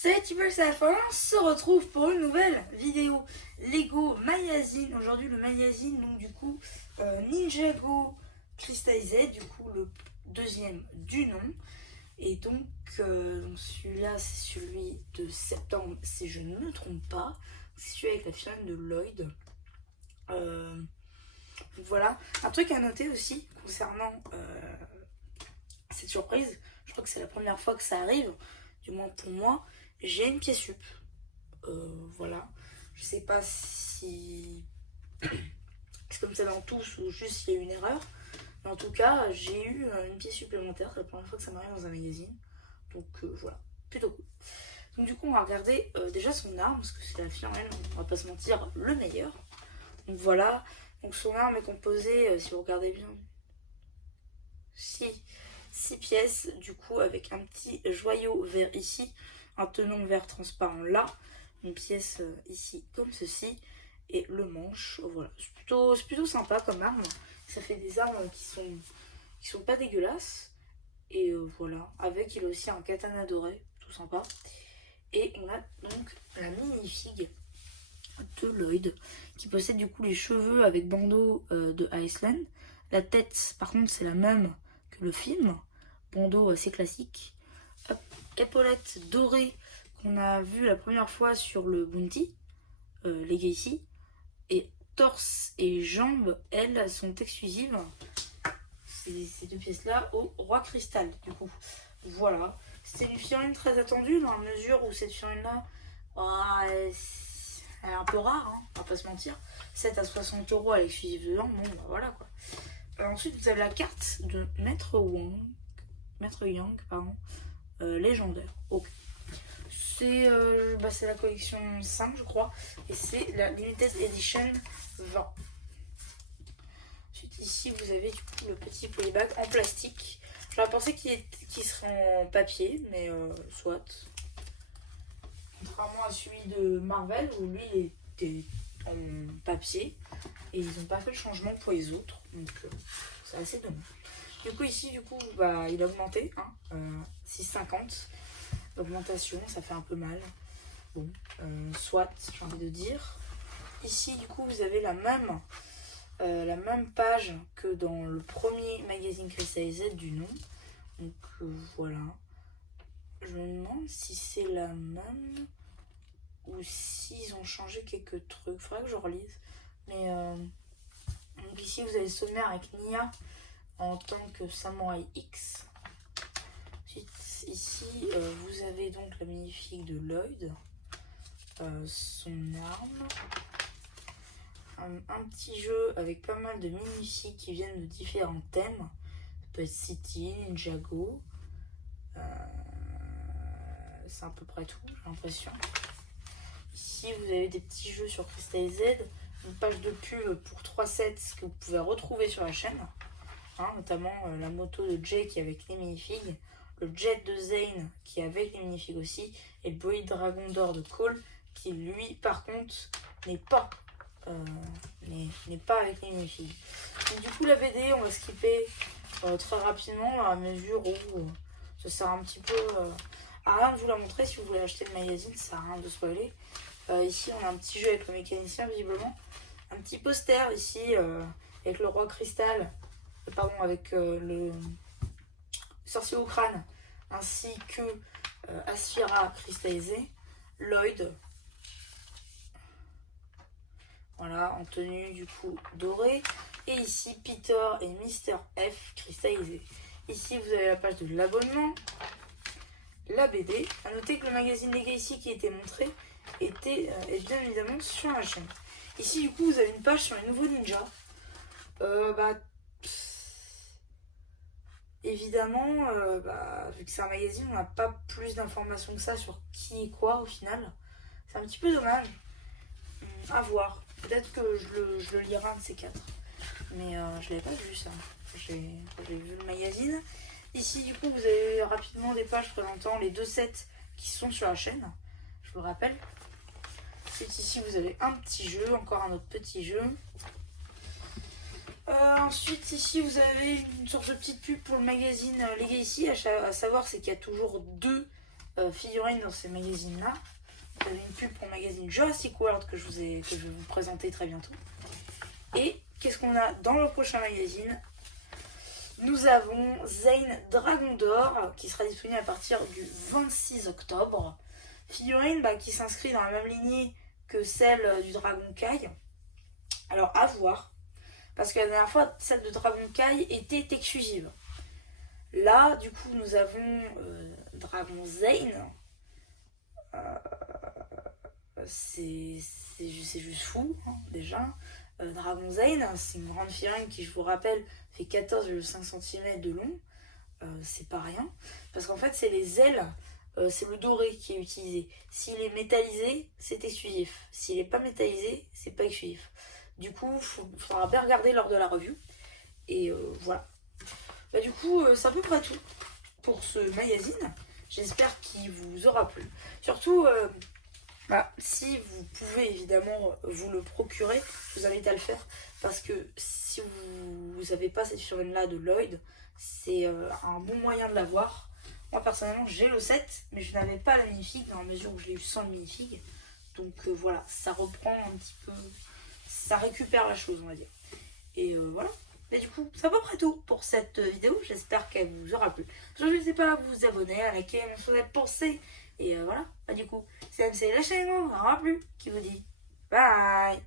Salut Super Sapin, on se retrouve pour une nouvelle vidéo Lego Magazine. Aujourd'hui le magazine, donc du coup Ninjago Crystalized, du coup le deuxième du nom. Et donc celui-là c'est celui de septembre si je ne me trompe pas. C'est celui avec la figurine de Lloyd. Voilà, un truc à noter aussi concernant cette surprise. Je crois que c'est la première fois que ça arrive, du moins pour moi. J'ai une pièce sup. Voilà. Je sais pas si c'est comme ça dans tous ou juste il y a eu une erreur. Mais en tout cas, j'ai eu une pièce supplémentaire. C'est la première fois que ça m'arrive dans un magazine. Donc voilà, plutôt cool. Donc du coup, on va regarder déjà son arme, parce que c'est la fille en elle, on va pas se mentir, le meilleur. Donc voilà. Donc son arme est composée, si vous regardez bien, 6 pièces, du coup, avec un petit joyau vert ici, un tenon vert transparent là, une pièce ici comme ceci, et le manche. Voilà, c'est plutôt sympa comme arme. Ça fait des armes qui sont pas dégueulasses. Et voilà, avec il a aussi un katana doré, tout sympa. Et on a donc la minifig de Lloyd, qui possède du coup les cheveux avec bandeau de Iceland. La tête, par contre, c'est la même que le film, bandeau assez classique. Hop, épaulettes dorées qu'on a vu la première fois sur le Bounty, Legacy. Et torse et jambes, elles, sont exclusives, ces deux pièces-là, au Roi Cristal, du coup. Voilà. C'était une figurine très attendue, dans la mesure où cette figurine-là, elle est un peu rare, hein, on va pas se mentir. 7 à 60 euros à l'exclusive dedans, bon, bah voilà quoi. Ensuite, vous avez la carte de Maître Yang, pardon, légendaire. Ok. C'est la collection 5, je crois, et c'est la Limited Edition 20. Ensuite, ici, vous avez du coup le petit polybag en plastique. J'aurais pensé qu'il serait en papier, mais soit. Contrairement à celui de Marvel, où lui, il était en papier, et ils n'ont pas fait le changement pour les autres, donc c'est assez dommage. Du coup, ici, il a augmenté, hein, 6,50. L'augmentation, ça fait un peu mal. Bon, soit, j'ai envie de dire. Ici, du coup, vous avez la même page que dans le premier magazine Crystalized du nom. Donc voilà. Je me demande si c'est la même ou s'ils ont changé quelques trucs. Faudrait que je relise. Mais donc ici, vous avez le sommaire avec Nia en tant que Samouraï X. Ensuite, ici, vous avez donc la minifig de Lloyd, son arme, un petit jeu avec pas mal de minifigs qui viennent de différents thèmes. Ça peut être City, Ninjago, c'est à peu près tout, j'ai l'impression. Ici, vous avez des petits jeux sur Crystalized, une page de pub pour 3 sets que vous pouvez retrouver sur la chaîne, hein, notamment la moto de Jay qui est avec les minifigs, le jet de Zane qui est avec les minifigs aussi, et le Boy Dragon d'or de Cole qui lui par contre n'est pas avec les minifigs. Donc, du coup la BD on va skipper très rapidement à mesure où ça sert un petit peu à rien de vous la montrer. Si vous voulez acheter le magazine, ça sert à rien de spoiler. Ici on a un petit jeu avec le mécanicien visiblement, un petit poster ici avec le roi cristal, avec le sorcier au crâne, ainsi que Asphyra cristallisée, Lloyd, voilà, en tenue du coup dorée, et ici Peter et Mister F cristallisés. Ici vous avez la page de l'abonnement, la BD. A noter que le magazine Legacy qui était montré est bien évidemment sur la chaîne. Ici du coup vous avez une page sur les nouveaux ninjas. Évidemment, vu que c'est un magazine, on n'a pas plus d'informations que ça sur qui et quoi au final. C'est un petit peu dommage. À voir. Peut-être que je le lirai un de ces 4. Mais je l'avais pas vu ça. J'ai vu le magazine. Ici, du coup, vous avez rapidement des pages présentant les 2 sets qui sont sur la chaîne. Je vous le rappelle. Ensuite, ici, vous avez un petit jeu, encore un autre petit jeu. Ensuite, ici, vous avez une sorte de petite pub pour le magazine Legacy. À savoir, c'est qu'il y a toujours 2 figurines dans ces magazines-là. Vous avez une pub pour le magazine Jurassic World que je vais vous présenter très bientôt. Et qu'est-ce qu'on a dans le prochain magazine? Nous avons Zane Dragon d'Or qui sera disponible à partir du 26 octobre. Figurine qui s'inscrit dans la même lignée que celle du Dragon Kai. Alors à voir, parce que la dernière fois celle de Dragon Kai était exclusive. Là du coup nous avons Dragon Zane. C'est juste fou déjà. Dragon Zane, c'est une grande figurine qui, je vous rappelle, fait 14,5 cm de long. C'est pas rien. Parce qu'en fait, c'est les ailes, c'est le doré qui est utilisé. S'il est métallisé, c'est exclusif. S'il n'est pas métallisé, c'est pas exclusif. Du coup, il faudra bien regarder lors de la review. Et voilà. Du coup, c'est à peu près tout pour ce magazine. J'espère qu'il vous aura plu. Surtout, si vous pouvez évidemment vous le procurer, je vous invite à le faire. Parce que si vous n'avez pas cette figurine-là de Lloyd, c'est un bon moyen de l'avoir. Moi personnellement, j'ai le 7, mais je n'avais pas la minifig dans la mesure où je l'ai eu sans le minifig. Donc voilà, ça reprend un petit peu, ça récupère la chose, on va dire. Et voilà. Mais du coup, c'est à peu près tout pour cette vidéo. J'espère qu'elle vous aura plu. N'hésitez pas à vous abonner, à liker, à me faire des pensées. Et voilà. Du coup, c'est MC la chaîne, on n'aura plus, qui vous dit bye.